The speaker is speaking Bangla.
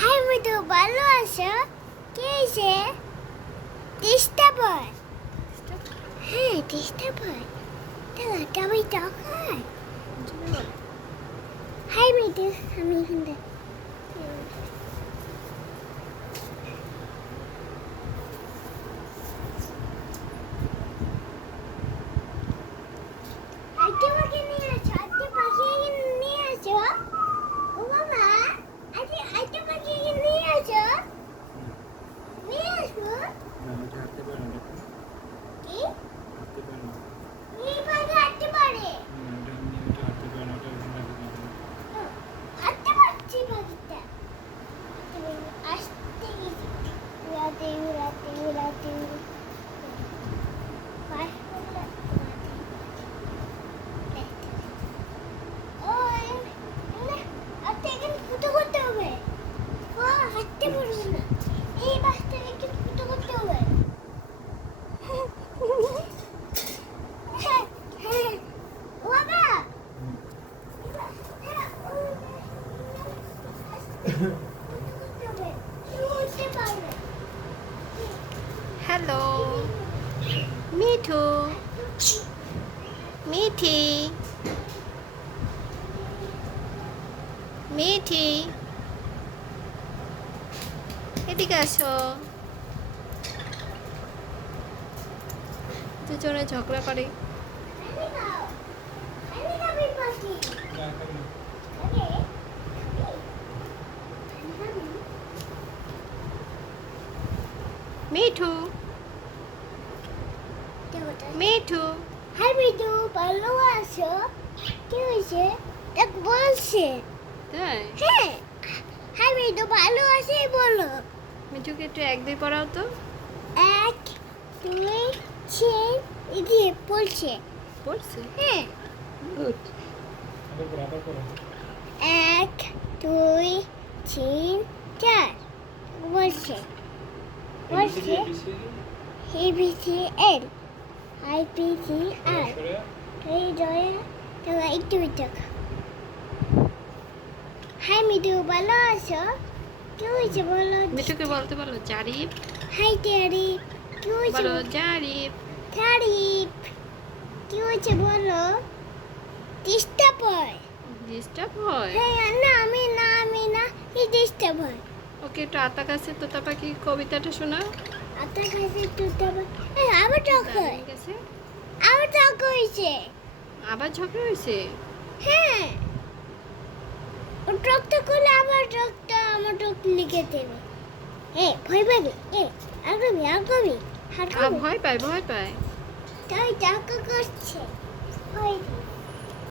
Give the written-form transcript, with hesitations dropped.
হাই মৃদু ভালো আছো? কে এসে? ডিস্টার্ব হয়। হ্যাঁ ডিস্টার্ব হয়। দাদা টাবি টাকায়। হাই মৃদু আমি এখানে আজকে পাখি নিয়ে আসো, আজকে পাখি নিয়ে আসো। ও বাবা আজকে পাখি নিয়ে আসো। নিয়ে আসবো কি? এই পাখি হাঁটতে পারে। হাঁটতে পারছি পাখিটা। আসতে গেছি উড়াতে উড়াতে উড়াতে করতে হবে। হাঁটতে পারবে না, এই বাসটা একটু ফুটো করতে হবে। বাবা হ্যালো মিঠু, মিঠি, মিঠি, এদিকে আসো। দুজনে ঝগড়া করে। মিঠু, মিঠু, হাই মৃদু ভালো আছো? কি হয়েছে দেখ বলছে। তাই হ্যাঁ হাই মৃদু ভালো আছে বলো। মিঠুকে একটু 1 2 পড়াও তো। 1 2 3 এই বলছে। পড়ছে হ্যাঁ গুড। 1 2 3 4 বলছে বলছে ABCL IPCR এই জয় তোরা একটু টাকা। হাই মৃদু ভালো আছো? কি হয়েছে বলো। মিঠুকে বলতে বলো জারিফ, হাই টেরি কি হয়েছে বলো জারিফ। তারিফ কি হয়েছে বলো। ডিস্টার্ব হয়। ডিস্টার্ব হয়। হ্যাঁ না আমি না এই ডিস্টার্ব হয়। ওকে একটু আতা গাছে তোতা পাখি কবিতাটা শোনা। আপনার কাছে ডিস্টার্ব হয়। আবার টক হয়। ঠিক আছে, আবার টক হয়েছে। আবার ঝগড়া হয়েছে। হ্যাঁ ও টকটা করলে আবার টকটা আমার টক লিখে দেবে। ভয় পাবি আগামী ভয় পায় ভয় পায়। তাই টাকা করছে ভয়